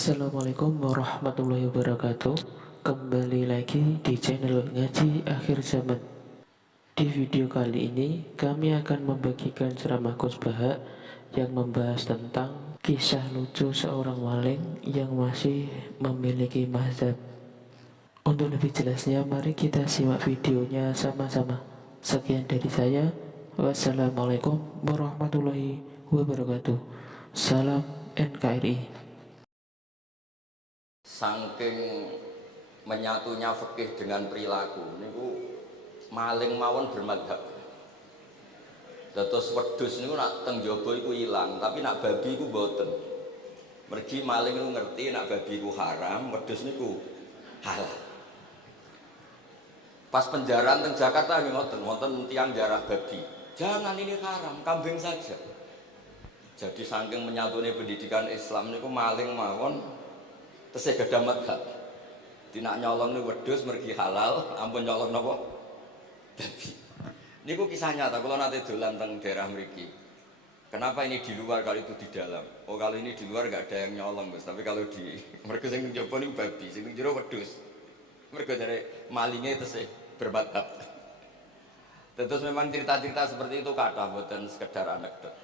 Assalamualaikum warahmatullahi wabarakatuh. Kembali lagi di channel Ngaji Akhir Zaman. Di video kali ini kami akan membagikan ceramah Gus Baha yang membahas tentang kisah lucu seorang maling yang masih memiliki mazhab. Untuk lebih jelasnya mari kita simak videonya sama-sama. Sekian dari saya. Wassalamualaikum warahmatullahi wabarakatuh. Salam NKRI. Saking menyatunya fikih dengan perilaku niku maling mawon bermadhab. Dados wedhus niku nak teng jaba iku ilang, tapi nak babi iku mboten. Mergi maling niku ngerti nak babi iku haram, wedhus niku halal. Pas penjaraan teng Jakarta nggih ngoten tiyang jarah babi. Jangan ini haram, kambing saja. Jadi saking menyatunya pendidikan Islam niku maling mawon tesih gadah madhab. Dinak nyolong niku wedhus mergi halal, ampun nyolong napa? Babi. Niku kisah nyata, kalau nanti dolan teng daerah mriki. Kenapa ini di luar kalau itu di dalam? Oh kalau ini di luar nggak ada yang nyolong Gus, tapi kalau di mereka sing njaba niku babi, sing jero wedhus. Mereka dari malingnya tesih bermadhab. Terus memang cerita-cerita seperti itu kathah mboten sekedar anekdot.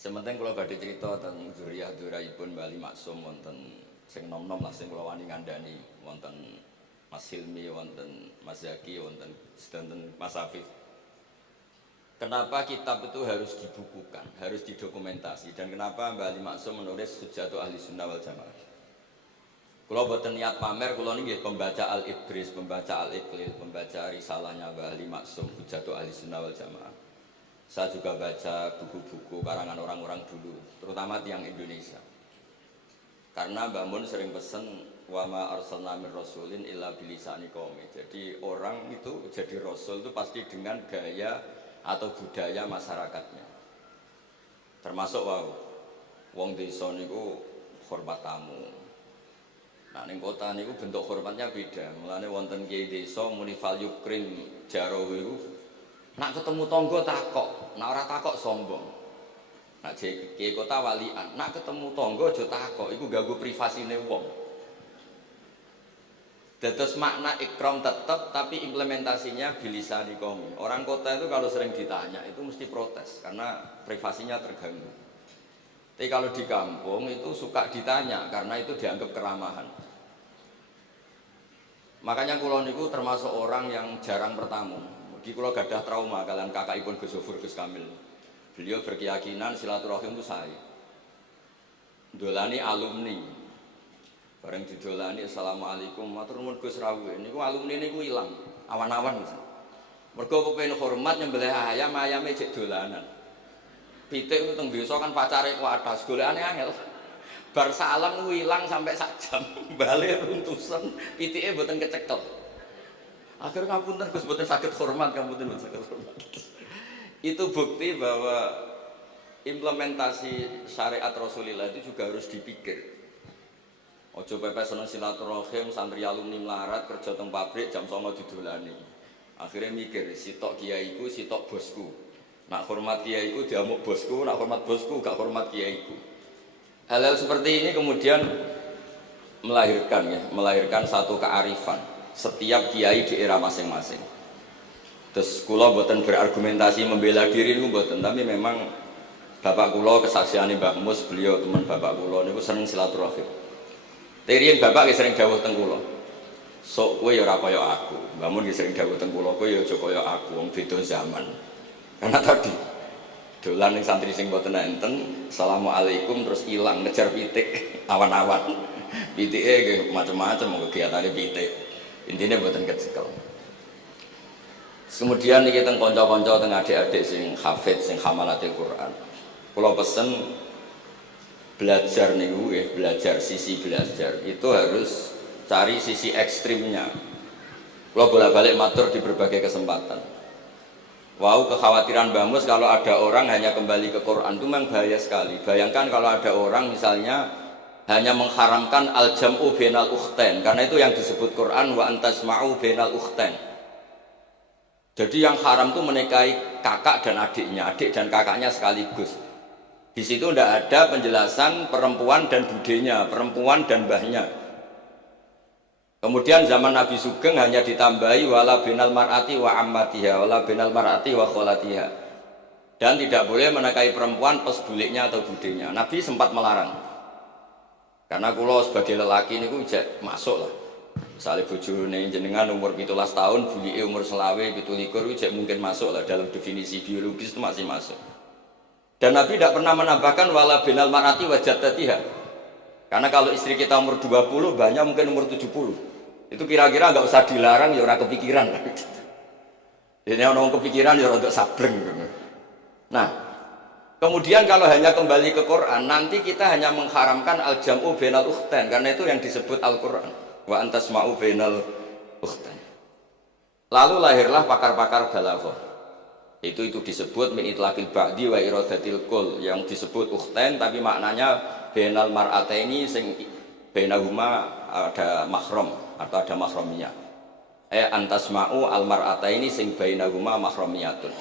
Sementing kalau badhe cerita tentang zuriyah-zuriyahipun Bali Maksum wonten sing nom-nom lah sing kula wani ngandani wonten Mas Hilmi, wonten Mas Zaki, wonten sedanten Mas Afif. Kenapa kitab itu harus dibukukan, harus didokumentasi, dan kenapa Bali Maksum menulis Hujjatul Ahli Sunnah wal Jamaah? Kula boten niat pamer, kula niki pembaca Al-Ibris, pembaca Al-Iqlil, pembaca risalahnya Bali Maksum Hujjatul Ahli Sunnah wal Jamaah. Saya juga baca buku-buku karangan orang-orang dulu, terutama tiang Indonesia. Karena Mbah Mun sering pesen wa ma arsalna mir rasulin illa bilisani qaumi. Jadi orang itu jadi rasul itu pasti dengan gaya atau budaya masyarakatnya. Termasuk wong desa niku hormat tamu. Nah ning kota niku bentuk hormatnya beda. Mulane wonten kiai desa muni fal yukrim jaro iku nak ketemu tonggo takok, nak ora takok sombong. Nak kiai kota walian, nak ketemu tonggo aja takok, iku ganggu privasine wong. Dados makna ikram tetap, tapi implementasinya bilisani qaumi. Orang kota itu kalau sering ditanya itu mesti protes karena privasinya terganggu. Tapi kalau di kampung itu suka ditanya karena itu dianggap keramahan. Makanya kula niku termasuk orang yang jarang bertamu. Di kula gadah trauma kalian kakakipun Gus Zofur Gus Kamil. Beliau berkeyakinan silaturahim itu sae. Dolani alumni. Bareng didolani assalamualaikum matur nuwun Gus rawuh. Niku alumni niku ilang, awan-awan. Mergo kepengin hormat nyembelih ayam, ayame cek dolanan. Pitik ku teng desa kan pacare kuwathas, golekane angel. Bar salam ku ilang sampai sak jam. Bali runtusan, pitike mboten kecekel. Akhirnya ngapunten Gus boten saged hormat, ngapunten boten saged hormat. Itu bukti bahwa implementasi syariat Rasulullah itu juga harus dipikir. Ojo pepes seneng silaturahim, santri alumni melarat kerja teng pabrik jam 09.00 didolani. Akhirnya mikir, sitok kiaiku, sitok bosku. Nak hormat kiaiku diamuk bosku, nak hormat bosku gak hormat kiaiku. Hal-hal seperti ini kemudian melahirkan satu kearifan setiap kiai di era masing-masing. Terus kula mboten berargumentasi membela diri niku mboten, tapi memang bapak kula kesaksiane Mbah Mus, beliau teman bapak kula niku seneng silaturahim. Terien bapak sering dawuh teng kula. Sok kowe ya ora kaya aku. Mbah Mun sering dawuh teng kula, kowe ya aja kaya aku, wong beda zaman. Karena tadi dolan ning santri sing mboten enten, assalamualaikum terus ilang ngejar pitik awan-awan. Pitike nggih macam-macam kegiatane pitik. Intinya buatan kecekel. Kemudian ini kita konco-konco teng adik-adik sing hafid, sing hamalatil Quran. Kalau pesen belajar niku ya, belajar sisi belajar itu harus cari sisi ekstrimnya. Kalau bolak-balik matur di berbagai kesempatan. Wow, kekhawatiran Mbah Mus kalau ada orang hanya kembali ke Quran itu memang bahaya sekali. Bayangkan kalau ada orang misalnya hanya mengharamkan al-jam'u bainal ukhtain, karena itu yang disebut Quran wa antasma'u bainal ukhtain. Jadi yang haram itu menikahi kakak dan adiknya, adik dan kakaknya sekaligus. Di situ tidak ada penjelasan perempuan dan budenya, perempuan dan mbahnya. Kemudian zaman Nabi Sugeng hanya ditambahi wala binal mar'ati wa ammatiha, wala binal mar'ati wa kholatiha. Dan tidak boleh menikahi perempuan pesbuliknya atau budenya. Nabi sempat melarang. Karena kulo sebagai lelaki ini masuk lah. Misalnya bojone jenengan umur 17 tahun, bulike umur selawe 17 mungkin masuk lah dalam definisi biologis itu masih masuk. Dan Nabi tidak pernah menambahkan wala binal mar'ati wa jaddatiha. Karena kalau istri kita umur 20, banyak mungkin umur 70. Itu kira-kira nggak usah dilarang ya orang kepikiran. Jadi orang kepikiran ya untuk sabreng. Nah, kemudian kalau hanya kembali ke Quran, nanti kita hanya mengharamkan al-jam'u bainal ukhtain karena itu yang disebut Al-Quran. Wa antasma'u bainal ukhtain. Lalu lahirlah pakar-pakar balaghah. Itu disebut min itlaqil ba'di wa iradatil kul, yang disebut ukhtain tapi maknanya bainal mar'ataini sing bainahuma ada mahram atau ada mahramiyah. Antasma'u al mar'ataini sing bainahuma mahramiyatun.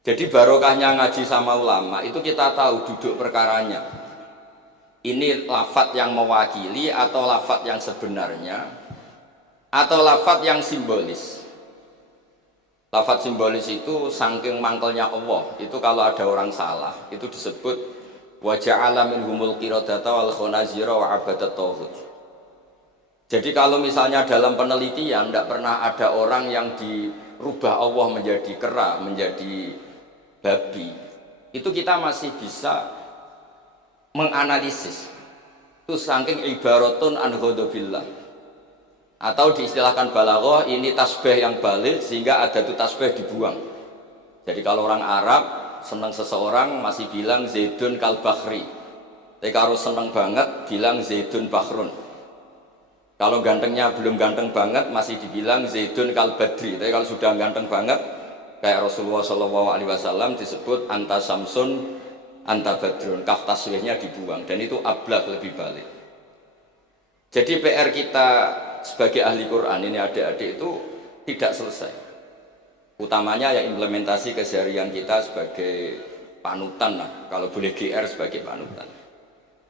Jadi barokahnya ngaji sama ulama itu kita tahu duduk perkaranya. Ini lafadz yang mewakili atau lafadz yang sebenarnya atau lafadz yang simbolis. Lafadz simbolis itu saking mangkelnya Allah. Itu kalau ada orang salah itu disebut wa ja'ala minhumul qiradata wal khanazira wa abadat tauhid. Jadi kalau misalnya dalam penelitian tidak pernah ada orang yang dirubah Allah menjadi kera, menjadi babi, itu kita masih bisa menganalisis. Itu saking ibaratun an ghadabillah. Atau diistilahkan balaghah, ini tasbih yang balik sehingga ada itu tasbih dibuang. Jadi kalau orang Arab senang seseorang masih bilang Zaidun kal bakhri. Tapi kalau senang banget bilang Zaidun bakhrun. Kalau gantengnya belum ganteng banget masih dibilang Zaidun kal badri. Tapi kalau sudah ganteng banget kayak Rasulullah SAW disebut anta samsun anta badrun. Kaf tasbihnya dibuang dan itu ablaq lebih balik. Jadi PR kita sebagai ahli Quran ini adik-adik itu tidak selesai. Utamanya ya implementasi keseharian kita sebagai panutan lah, kalau boleh GR sebagai panutan.